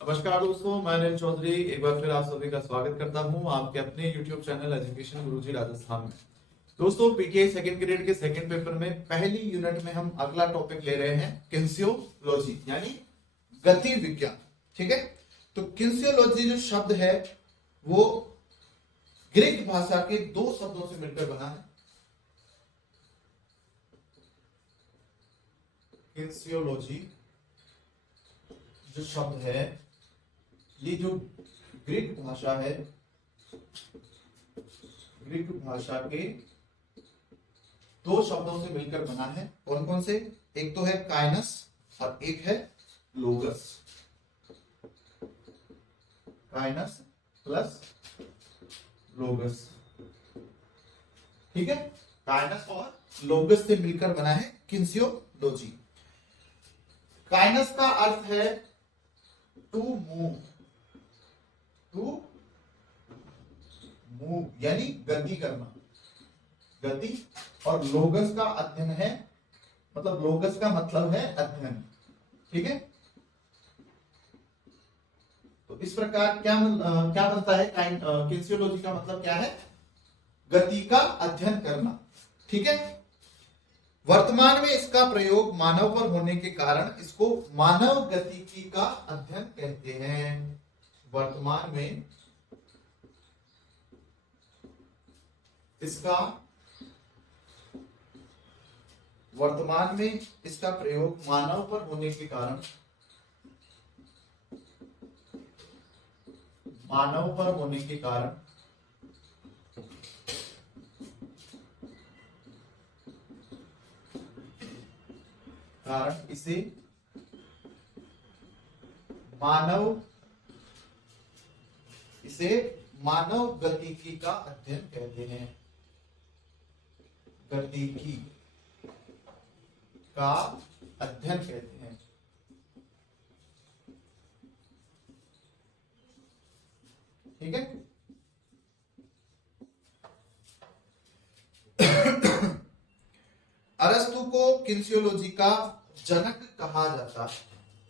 नमस्कार दोस्तों, मैं अनिल चौधरी एक बार फिर आप सभी का स्वागत करता हूं आपके अपने YouTube चैनल एजुकेशन गुरुजी राजस्थान में। दोस्तों, पीटीआई सेकंड ग्रेड के सेकंड पेपर में पहली यूनिट में हम अगला टॉपिक ले रहे हैं किन्सियोलॉजी यानी गति विज्ञान। ठीक है, तो किन्सियोलॉजी जो शब्द है वो ग्रीक भाषा के दो शब्दों से मिलकर बना है। किन्सियोलॉजी जो शब्द है ये जो ग्रीक भाषा है, ग्रीक भाषा के दो शब्दों से मिलकर बना है। कौन कौन से? एक तो है काइनस और एक है लोगस। काइनस प्लस लोगस। ठीक है, काइनस और लोगस से मिलकर बना है किन्सियोलॉजी। काइनस का अर्थ है टू मूव, टू मूव यानी गति करना, गति। और लोगस का अध्ययन है, मतलब लोगस का मतलब है अध्ययन। ठीक है, तो इस प्रकार क्या बनता है? किन्सियोलॉजी का मतलब क्या है? गति का अध्ययन करना। ठीक है, वर्तमान में इसका प्रयोग मानव पर होने के कारण इसको मानव गतिकी का अध्ययन कहते हैं। वर्तमान में इसका प्रयोग मानव पर होने के कारण, मानव पर होने के कारण इसे मानव गतिकी का अध्ययन कहते हैं। गतिकी का अध्ययन कहते हैं। ठीक है, अरस्तु को किन्सियोलॉजी का जनक कहा जाता है।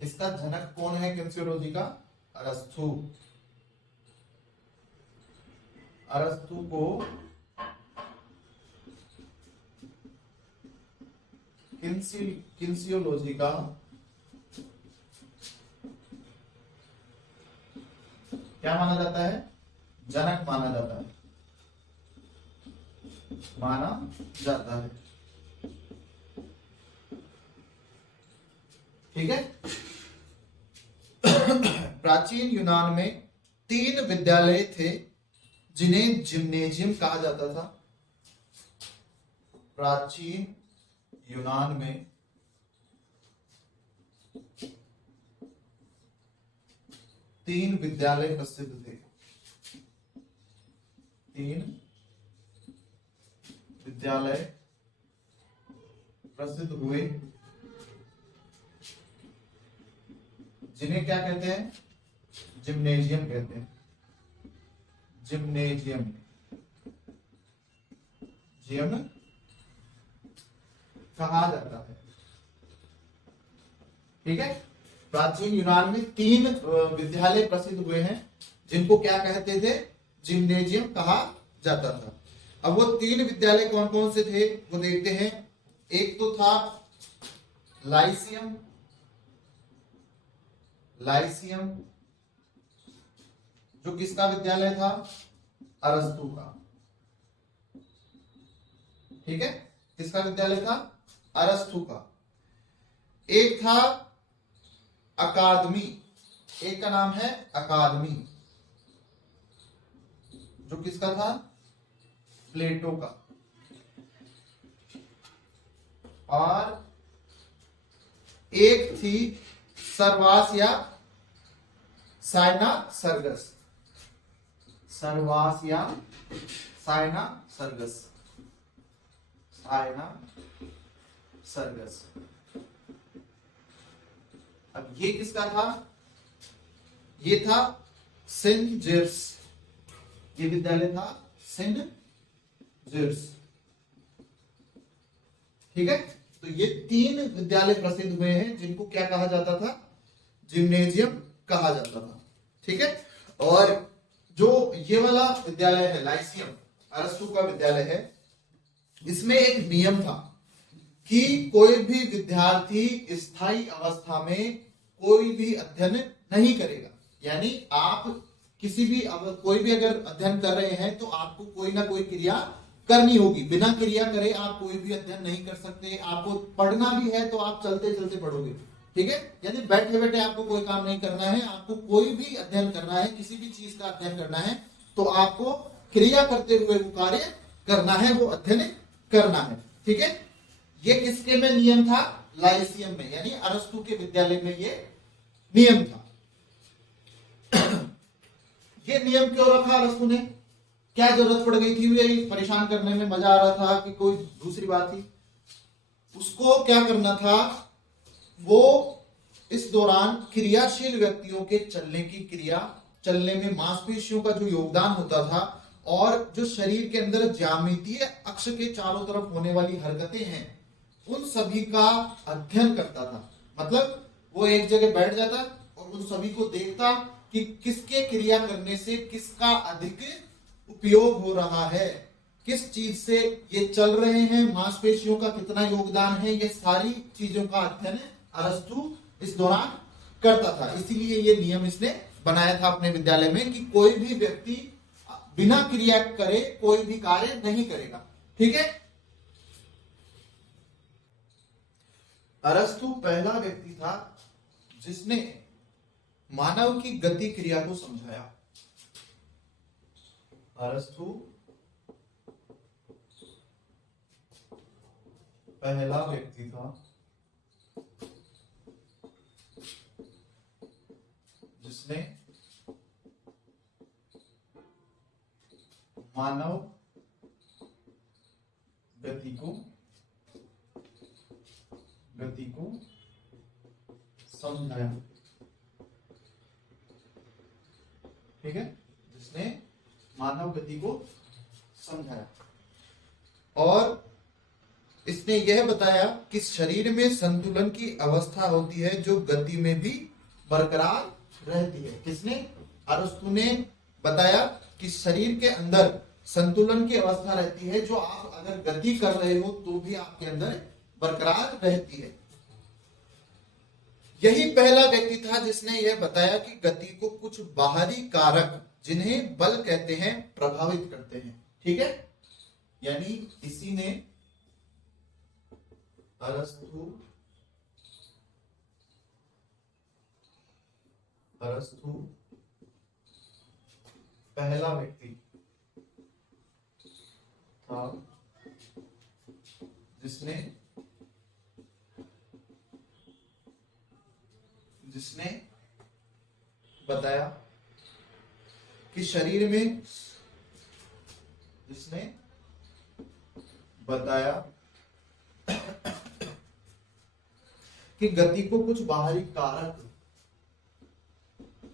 इसका जनक कौन है किन्सियोलॉजी का? अरस्तु। अरस्तु को किन्सियोलॉजी का क्या माना जाता है? जनक माना जाता है। ठीक है, प्राचीन यूनान में 3 विद्यालय थे जिन्हें जिम्नेजियम कहा जाता था। प्राचीन यूनान में 3 विद्यालय प्रसिद्ध थे। 3 विद्यालय प्रसिद्ध हुए जिन्हें क्या कहते हैं? जिम्नेजियम कहते हैं। जिम्नेजियम कहा जाता है। ठीक है, प्राचीन यूनान में 3 विद्यालय प्रसिद्ध हुए हैं जिनको क्या कहते थे? जिम्नेजियम कहा जाता था। अब वो 3 विद्यालय कौन कौन से थे वो देखते हैं। एक तो था लाइसियम जो किसका विद्यालय था? अरस्तु का। ठीक है, किसका विद्यालय था? अरस्तु का। एक था अकादमी, एक का नाम है अकादमी जो किसका था? प्लेटो का। और एक थी सर्वास या साइनासर्गस। सर्वास या साइनासर्गस। अब ये किसका था? ये था सेंट जेर्स। ये विद्यालय था सेंट जेर्स। ठीक है, तो ये 3 विद्यालय प्रसिद्ध हुए हैं जिनको क्या कहा जाता था? जिम्नेजियम कहा जाता था। ठीक है, और जो ये वाला विद्यालय है लाइसियम, अरस्तु का विद्यालय है, इसमें एक नियम था कि कोई भी विद्यार्थी स्थायी अवस्था में कोई भी अध्ययन नहीं करेगा। यानी आप किसी भी कोई भी अगर अध्ययन कर रहे हैं तो आपको कोई ना कोई क्रिया करनी होगी। बिना क्रिया करे आप कोई भी अध्ययन नहीं कर सकते। आपको पढ़ना भी है तो आप चलते चलते पढ़ोगे। ठीक है, यानी बैठे बैठे आपको कोई काम नहीं करना है। आपको कोई भी अध्ययन करना है, किसी भी चीज का अध्ययन करना है तो आपको क्रिया करते हुए वो कार्य करना है, वो अध्ययन करना है। ठीक है, ये किसके में नियम था? लाइसियम में, यानी अरस्तु के विद्यालय में ये नियम था। ये नियम क्यों रखा अरस्तु ने? क्या जरूरत पड़ गई थी? वे परेशान करने में मजा आ रहा था कि कोई दूसरी बात थी? उसको क्या करना था? वो इस दौरान क्रियाशील व्यक्तियों के चलने की क्रिया, चलने में मांसपेशियों का जो योगदान होता था और जो शरीर के अंदर ज्यामितीय अक्ष के चारों तरफ होने वाली हरकतें हैं, उन सभी का अध्ययन करता था। मतलब वो एक जगह बैठ जाता और उन सभी को देखता कि किसके क्रिया करने से किसका अधिक उपयोग हो रहा है, किस चीज से ये चल रहे हैं, मांसपेशियों का कितना योगदान है, ये सारी चीजों का अध्ययन अरस्तु इस दौरान करता था। इसीलिए ये नियम इसने बनाया था अपने विद्यालय में कि कोई भी व्यक्ति बिना क्रिया करे कोई भी कार्य नहीं करेगा। ठीक है, अरस्तु पहला व्यक्ति था जिसने मानव की गति क्रिया को समझाया। अरस्तु पहला व्यक्ति था जिसने मानव गति को समझाया। ठीक है, जिसने मानव गति को समझाया और इसने यह बताया कि शरीर में संतुलन की अवस्था होती है जो गति में भी बरकरार रहती है। किसने? अरस्तु ने बताया कि शरीर के अंदर संतुलन की अवस्था रहती है जो आप अगर गति कर रहे हो तो भी आपके अंदर बरकरार रहती है। यही पहला व्यक्ति था जिसने यह बताया कि गति को कुछ बाहरी कारक, जिन्हें बल कहते हैं, प्रभावित करते हैं। ठीक है, यानी इसी ने अरस्तु पहला व्यक्ति था जिसने बताया कि शरीर में, जिसने बताया कि गति को कुछ बाहरी कारक,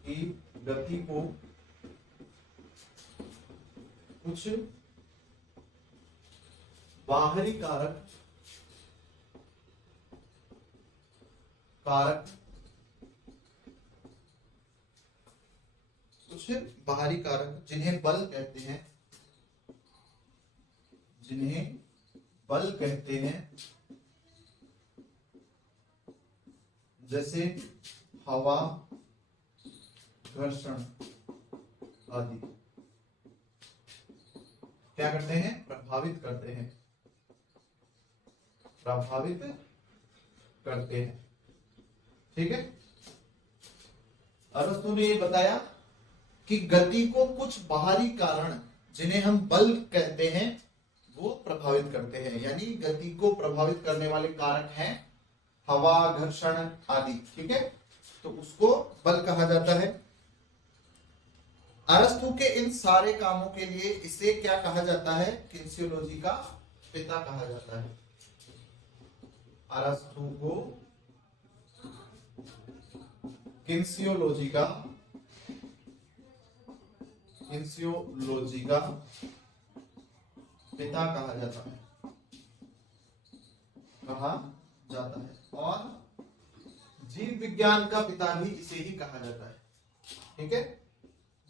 की गति को कुछ बाहरी कारक कुछ बाहरी कारक जिन्हें बल कहते हैं, जैसे हवा, घर्षण आदि क्या करते हैं? प्रभावित करते हैं। ठीक है, अरस्तु ने ये बताया कि गति को कुछ बाहरी कारण, जिन्हें हम बल कहते हैं, वो प्रभावित करते हैं। यानी गति को प्रभावित करने वाले कारक हैं हवा, घर्षण आदि। ठीक है, तो उसको बल कहा जाता है। अरस्तु के इन सारे कामों के लिए इसे क्या कहा जाता है? किन्सियोलॉजी का पिता कहा जाता है। अरस्तु को किन्सियोलॉजी का पिता कहा जाता है और जीव विज्ञान का पिता भी इसे ही कहा जाता है। ठीक है।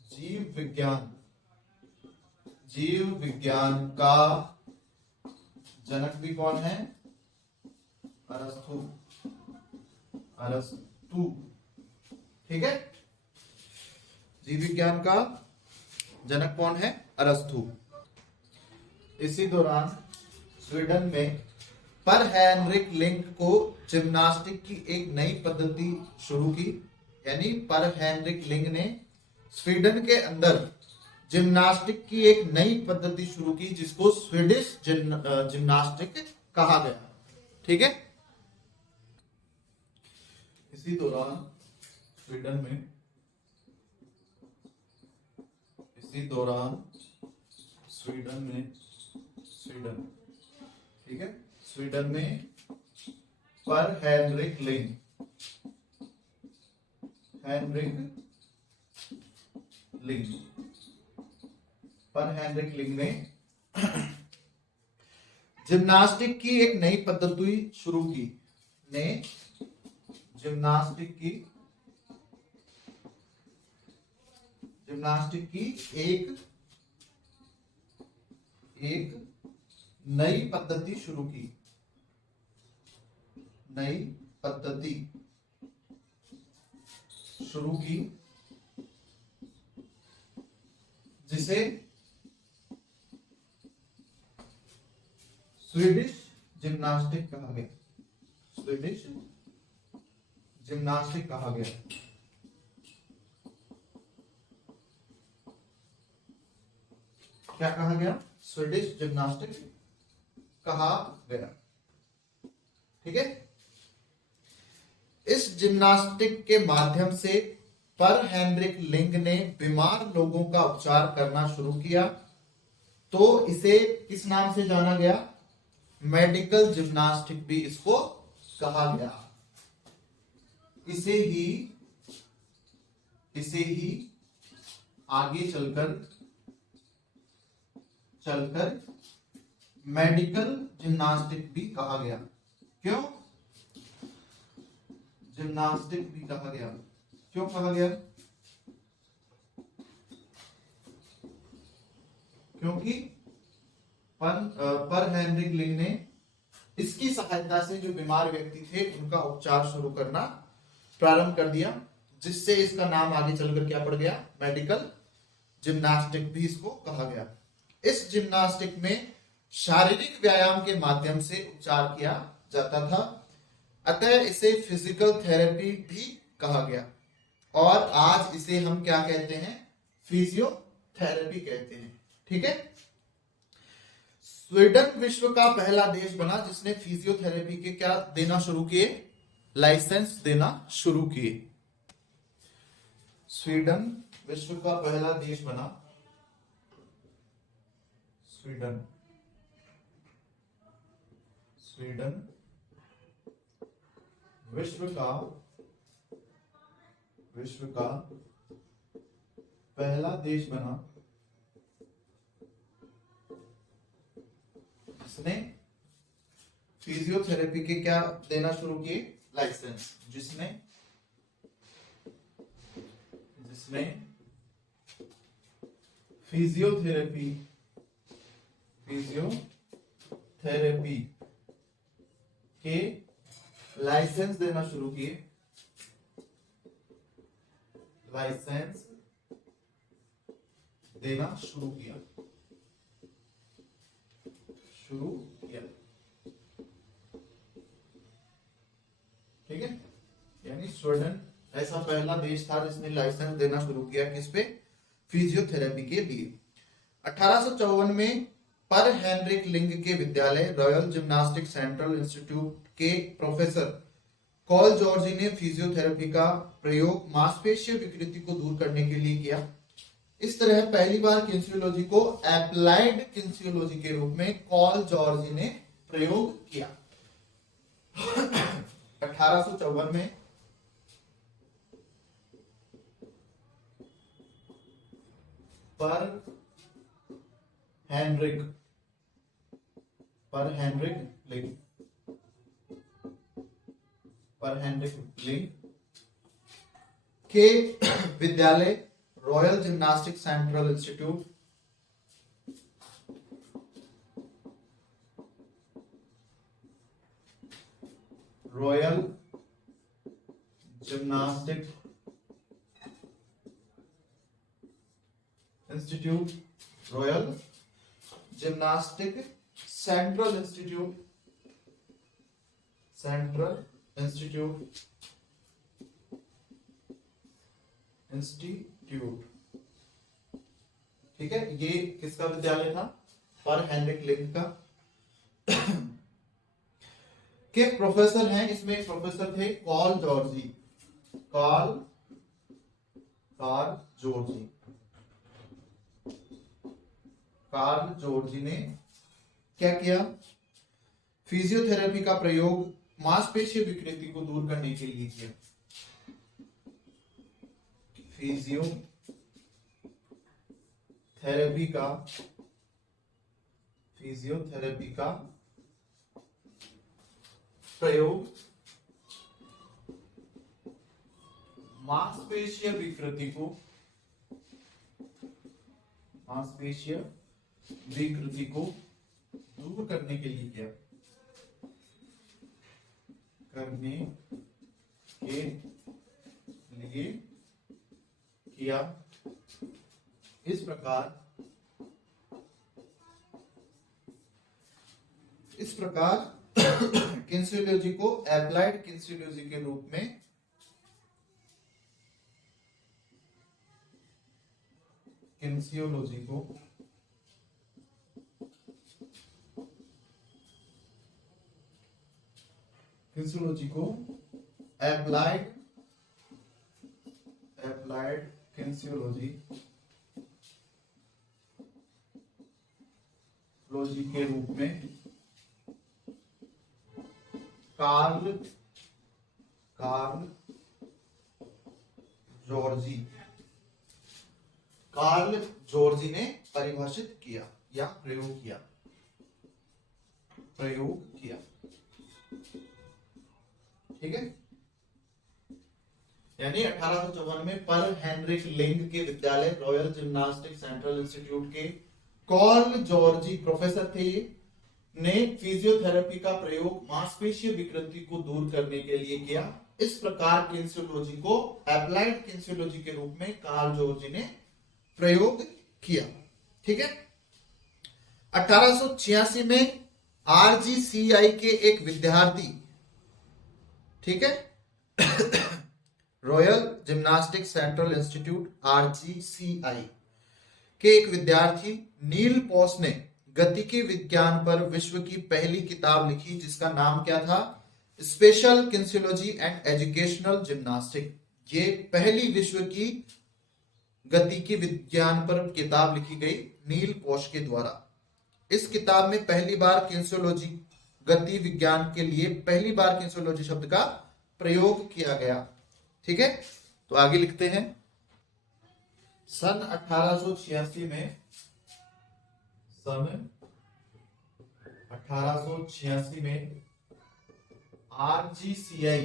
जीव विज्ञान का जनक भी कौन है? अरस्तु। ठीक है। जीव विज्ञान का जनक कौन है? अरस्तु। इसी दौरान स्वीडन में पर हेनरिक लिंक को जिम्नास्टिक की एक नई पद्धति शुरू की। यानी पर हेनरिक लिंक ने स्वीडन के अंदर जिम्नास्टिक की एक नई पद्धति शुरू की जिसको स्वीडिश जिम्नास्टिक कहा गया। ठीक है। इसी दौरान स्वीडन ठीक है, स्वीडन में पर हेनरिक लिंग ने जिम्नास्टिक की एक नई पद्धति शुरू की। जिम्नास्टिक की एक नई पद्धति शुरू की। जिसे स्वीडिश जिम्नास्टिक कहा गया। क्या कहा गया? स्वीडिश जिम्नास्टिक कहा गया। ठीक है। इस जिम्नास्टिक के माध्यम से पर हेनरिक लिंग ने बीमार लोगों का उपचार करना शुरू किया। तो इसे किस नाम से जाना गया? मेडिकल जिम्नास्टिक भी इसको कहा गया। इसे ही आगे चलकर मेडिकल जिम्नास्टिक भी कहा गया। क्यों जिम्नास्टिक भी कहा गया? क्यों कहा गया? क्योंकि पर हेनरिक लिंग ने इसकी सहायता से जो बीमार व्यक्ति थे उनका उपचार शुरू करना प्रारंभ कर दिया, जिससे इसका नाम आगे चलकर क्या पड़ गया? मेडिकल जिम्नास्टिक भी इसको कहा गया। इस जिम्नास्टिक में शारीरिक व्यायाम के माध्यम से उपचार किया जाता था, अतः इसे फिजिकल थेरेपी भी कहा गया। और आज इसे हम क्या कहते हैं? फिजियोथेरेपी कहते हैं। ठीक है। स्वीडन विश्व का पहला देश बना जिसने फिजियोथेरेपी के क्या देना शुरू किए? लाइसेंस देना शुरू किए। स्वीडन विश्व का पहला देश बना। स्वीडन विश्व का पहला देश बना जिसने फिजियोथेरेपी के क्या देना शुरू किए? लाइसेंस। जिसने फिजियोथेरेपी के लाइसेंस देना शुरू किए। ठीक है। यानी स्वीडन ऐसा पहला देश था जिसने लाइसेंस देना शुरू किया किस पे? फिजियोथेरेपी के लिए। 1854 में पर हेनरिक लिंग के विद्यालय रॉयल जिम्नास्टिक सेंट्रल इंस्टीट्यूट के प्रोफेसर कॉल जॉर्जी ने फिजियोथेरेपी का प्रयोग मांसपेशीय विकृति को दूर करने के लिए किया। इस तरह पहली बार किन्सियोलॉजी को एप्लाइड किन्सियोलॉजी के रूप में कॉल जॉर्जी ने प्रयोग किया। 1854 में पर हेनरिक लिंग के विद्यालय royal gymnastic central institute, royal gymnastic institute, royal gymnastic central institute, central institute, institute, ठीक है। ये किसका विद्यालय था? पर हेनरिक लिंक का। के प्रोफेसर हैं, इसमें एक प्रोफेसर थे Karl Georgy, Karl Georgy, Karl Georgy ने क्या किया? फिजियोथेरेपी का प्रयोग मांसपेशीय विकृति को दूर करने के लिए किया। फिजियोथेरेपी का प्रयोग मांसपेशीय विकृति को दूर करने के लिए किया, इस प्रकार किन्सियोलॉजी को एप्लाइड किन्सियोलॉजी के रूप में किन्सियोलॉजी को एप्लाइड किन्सियोलॉजी के रूप में कार्ल जॉर्जी ने परिभाषित किया या प्रयोग किया, ठीक है। यानी 1854 में पर हेनरिक लिंक के विद्यालय रॉयल जिम्नास्टिक सेंट्रल इंस्टीट्यूट के कॉल जॉर्जी प्रोफेसर थे, ने फिजियोथेरेपी का प्रयोग मांसपेशीय विकृति को दूर करने के लिए किया। इस प्रकार किन्सियोलॉजी को एप्लाइड किन्सियोलॉजी के रूप में कार्ल जॉर्जी ने प्रयोग किया, ठीक है। 1886 में RGCI के एक विद्यार्थी, ठीक है, royal gymnastic central institute RGCI के एक विद्यार्थी नील पोस ने गतिकी विज्ञान पर विश्व की पहली किताब लिखी, जिसका नाम क्या था? Special kinesiology and educational gymnastic. ये पहली विश्व की गतिकी विज्ञान पर किताब लिखी गई नील पोस के द्वारा। इस किताब में पहली बार किन्सियोलॉजी, गति विज्ञान के लिए पहली बार किन्सियोलॉजी शब्द का प्रयोग किया गया, ठीक है। तो आगे लिखते हैं, सन 1886 में RGCI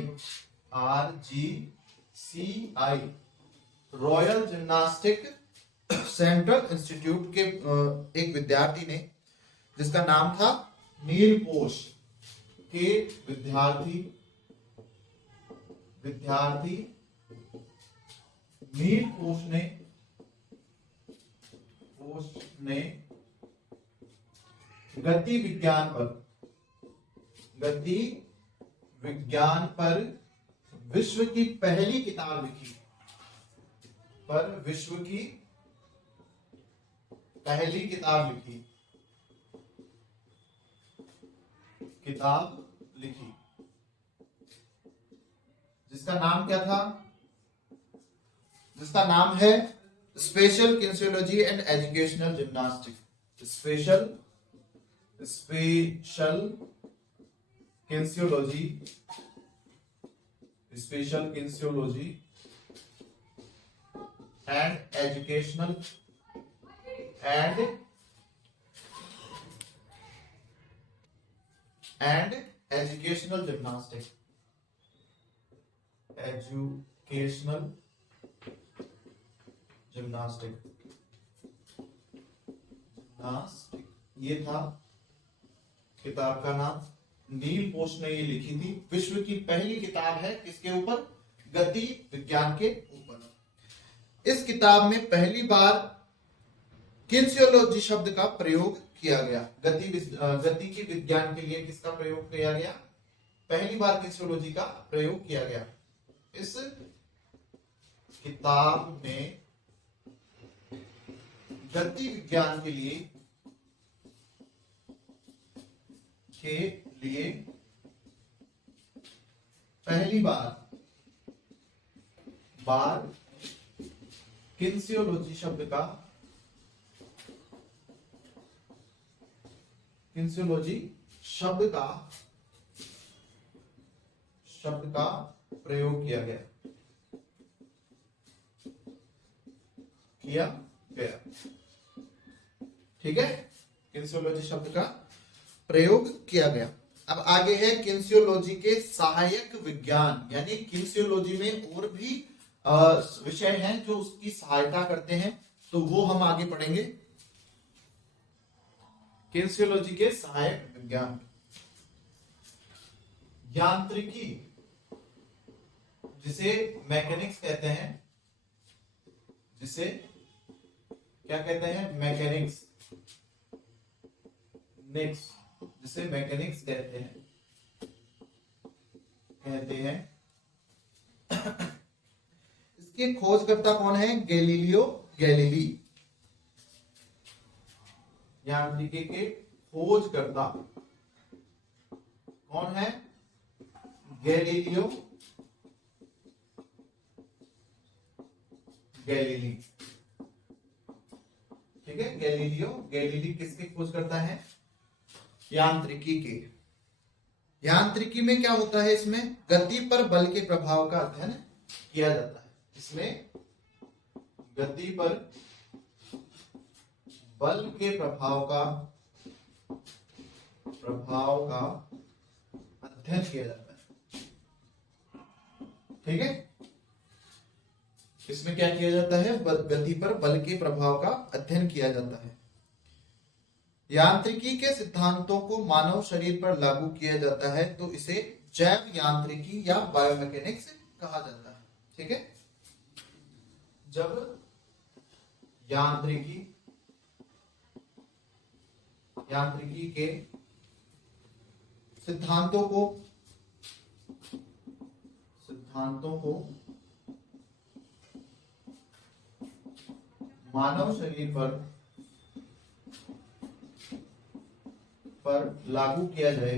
royal gymnastic central institute के एक विद्यार्थी ने, जिसका नाम था नील पोस, के विद्यार्थी नील पोस ने गति विज्ञान पर विश्व की पहली किताब लिखी, जिसका नाम क्या था? जिसका नाम है special kinesiology and educational gymnastic. Special kinesiology and educational gymnastic. Educational gymnastic, gymnastic, ये था किताब का नाम। नील बोस ने ये लिखी थी। विश्व की पहली किताब है किसके ऊपर? गति विज्ञान के ऊपर। इस किताब में पहली बार किन्सियोलॉजी शब्द का प्रयोग किया गया। गति की विज्ञान के लिए किसका प्रयोग किया गया? पहली बार किन्सियोलॉजी का प्रयोग किया गया। इस किताब में गति विज्ञान के लिए पहली बार किन्सियोलॉजी शब्द का प्रयोग किया गया। ठीक है, किन्सियोलॉजी शब्द का प्रयोग किया गया। अब आगे है किन्सियोलॉजी के सहायक विज्ञान, यानी किन्सियोलॉजी में और भी विषय हैं जो उसकी सहायता करते हैं, तो वो हम आगे पढ़ेंगे। किन्सियोलॉजी के सहायक विज्ञान, यांत्रिकी जिसे मैकेनिक्स कहते हैं, जिसे क्या कहते हैं? मैकेनिक्स, जिसे मैकेनिक्स कहते हैं। इसके खोजकर्ता कौन है? Galileo Galilei. यांत्रिकी के खोजकर्ता कौन है? Galileo Galilei. ठीक है, गैलीलियो गैलीली किसके खोजकर्ता है? यांत्रिकी के। यांत्रिकी में क्या होता है? इसमें गति पर बल के प्रभाव का अध्ययन किया जाता है। इसमें गति पर बल के प्रभाव का अध्ययन किया जाता है। ठीक है, इसमें क्या किया जाता है? गति पर बल के प्रभाव का अध्ययन किया जाता है। यांत्रिकी के सिद्धांतों को मानव शरीर पर लागू किया जाता है तो इसे जैव यांत्रिकी या बायोमैकेनिक्स कहा जाता है। ठीक है, जब यांत्रिकी के सिद्धांतों को मानव शरीर पर लागू किया जाए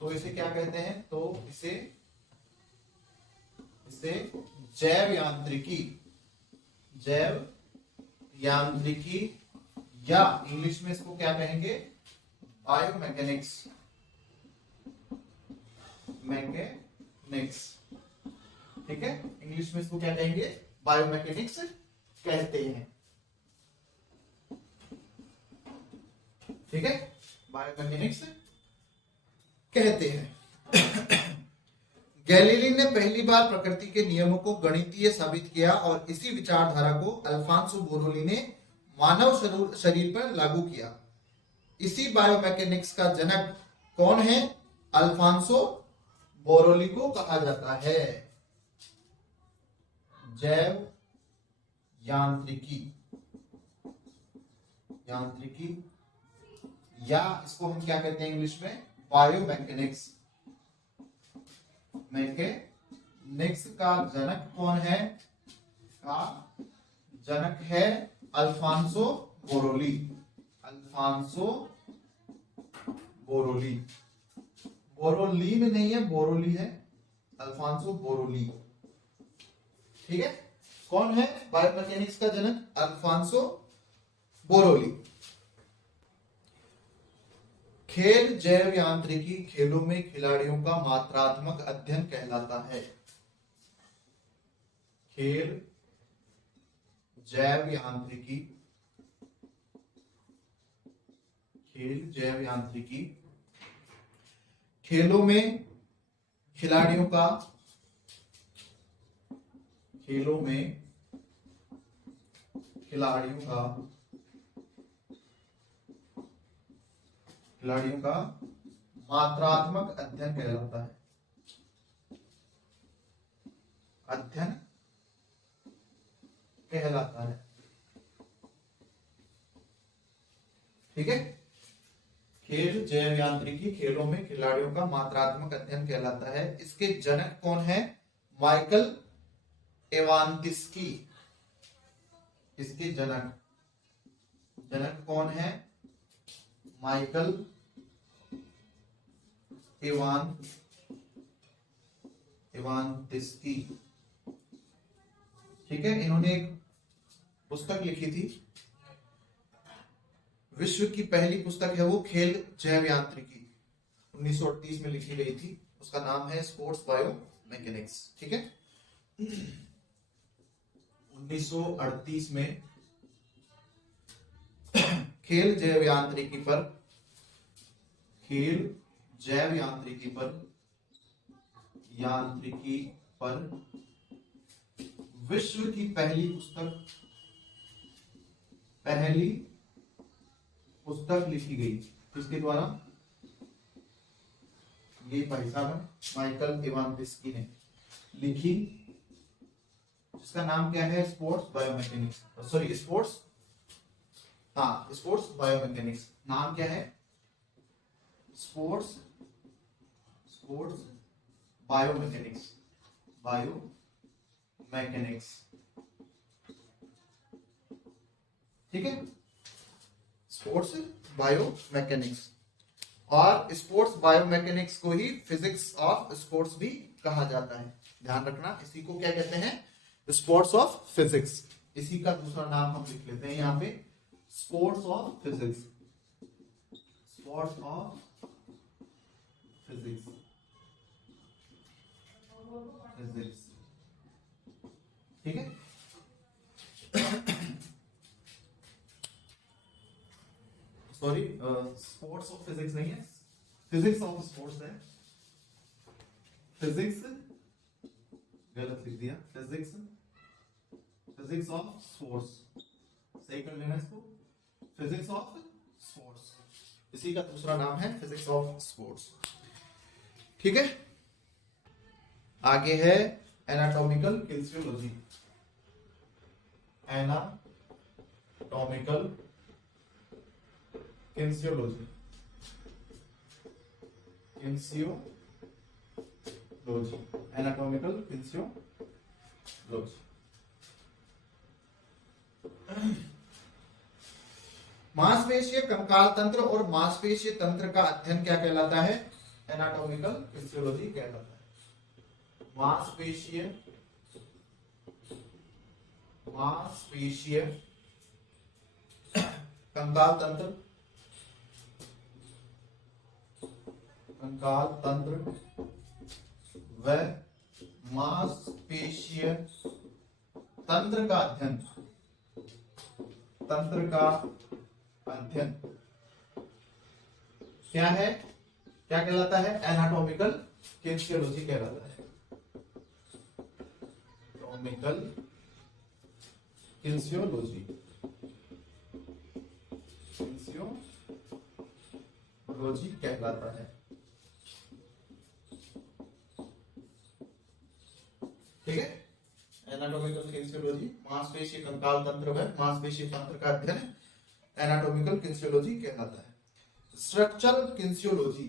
तो इसे क्या कहते हैं? तो इसे जैव यांत्रिकी या इंग्लिश में इसको क्या कहेंगे? बायोमैकेनिक्स। ठीक है, इंग्लिश में इसको क्या कहेंगे? बायोमैकेनिक्स कहते हैं। ठीक है, बायोमैकेनिक्स कहते हैं। गैलीली ने पहली बार प्रकृति के नियमों को गणितीय साबित किया और इसी विचारधारा को अल्फांसो बोरोली ने मानव शरीर पर लागू किया। इसी बायोमैकेनिक्स का जनक कौन है? अल्फांसो बोरोली को कहा जाता है। जैव यांत्रिकी या इसको हम क्या कहते हैं इंग्लिश में? बायोमैकेनिक्स। मैकेनिक्स का जनक कौन है? जनक है अल्फांसो बोरोली। बोरोलीन नहीं है, बोरोली है, अल्फांसो बोरोली। ठीक है, कौन है बायोमैकेनिक्स का जनक? अल्फांसो बोरोली। खेल जैव यांत्रिकी खेलों में खिलाड़ियों का मात्रात्मक अध्ययन कहलाता है। खेल जैव यांत्रिकी खेलों में खिलाड़ियों का खेलों में खिलाड़ियों का मात्रात्मक अध्ययन कहलाता है। अध्ययन कहलाता है। ठीक है, खेल जैव यांत्रिकी खेलों में खिलाड़ियों का मात्रात्मक अध्ययन कहलाता है। इसके जनक कौन है? माइकल एवांतिस्की। इसके जनक कौन है? माइकल एवांतिस्की। ठीक है, इन्होंने एक पुस्तक लिखी थी, विश्व की पहली पुस्तक है वो खेल जैव यांत्रिकी, 1938 में लिखी गई थी। उसका नाम है स्पोर्ट्स बायो मैकेनिक्स। ठीक है, 1938 में खेल जैव यांत्रिकी पर विश्व की पहली पुस्तक लिखी गई। किसके द्वारा? ये भाई साहब माइकल एवांतिस्की ने लिखी, जिसका नाम क्या है? Sports biomechanics. Sorry, sports biomechanics. नाम क्या है? Sports biomechanics. ठीक है, स्पोर्ट्स बायोमैकेनिक्स। और स्पोर्ट्स बायोमैकेनिक्स को ही फिजिक्स ऑफ स्पोर्ट्स भी कहा जाता है। ध्यान रखना, इसी को क्या कहते हैं? Sports of physics. इसी का दूसरा नाम हम लिख लेते हैं यहाँ पे, स्पोर्ट्स ऑफ फिजिक्स। ठीक है, सॉरी, स्पोर्ट्स ऑफ फिजिक्स नहीं है, फिजिक्स ऑफ स्पोर्ट्स है। फिजिक्स गलत लिख दिया, फिजिक्स ऑफ स्पोर्ट्स सही कर लेना इसको, फिजिक्स ऑफ स्पोर्ट्स। इसी का दूसरा नाम है फिजिक्स ऑफ स्पोर्ट्स। ठीक है, आगे है anatomical kinesiology. Anatomical kinesiology anatomical kinesiology. मांसपेशीय कंकाल तंत्र और मांसपेशीय तंत्र का अध्ययन क्या कहलाता है? एनाटॉमिकल फिजियोलॉजी कहलाता है। मांसपेशीय कंकाल तंत्र व मांसपेशीय तंत्र का अध्ययन क्या है? क्या कहलाता है? एनाटॉमिकल किन्सियोलॉजी कहलाता है। एनाटॉमिकल किन्सियोलॉजी कहलाता है। ठीक है, एनाटॉमिकल किन्सियोलॉजी मांसपेशीय कंकाल तंत्र व मांसपेशीय तंत्र का अध्ययन एनाटॉमिकल किन्सियोलॉजी कहलाता है। स्ट्रक्चरल किन्सियोलॉजी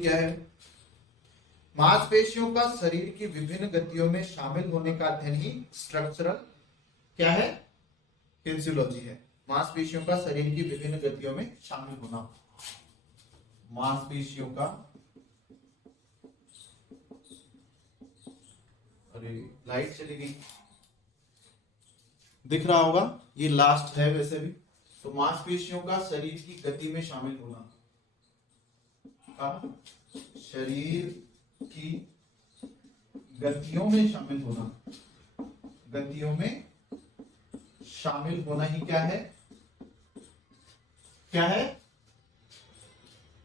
क्या है? मांसपेशियों का शरीर की विभिन्न गतियों में शामिल होने का अध्ययन ही स्ट्रक्चरल क्या है? किन्सियोलॉजी है। मांसपेशियों का शरीर की विभिन्न गतियों में शामिल होना। मांसपेशियों का, अरे लाइट चली गई, दिख रहा होगा, ये लास्ट है वैसे भी। तो मांसपेशियों का शरीर की गति में शामिल होना, शरीर की गतियों में शामिल होना, गतियों में शामिल होना ही क्या है, क्या है?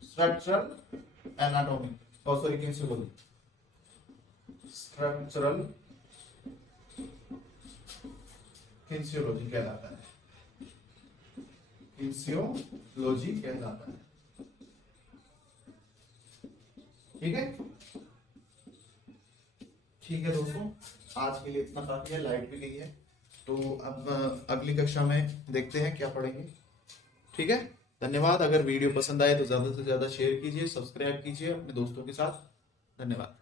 स्ट्रक्चरल एनाटॉमी, और सॉरी किन्सियोलॉजी, स्ट्रक्चरल किन्सियोलॉजी कहलाता है, किन्सियोलॉजी कहलाता है। ठीक है, ठीक है दोस्तों, आज के लिए इतना काफी है, लाइट भी गई है, तो अब अगली कक्षा में देखते हैं क्या पढ़ेंगे। ठीक है, धन्यवाद। अगर वीडियो पसंद आए तो ज्यादा से ज्यादा शेयर कीजिए, सब्सक्राइब कीजिए अपने दोस्तों के साथ। धन्यवाद।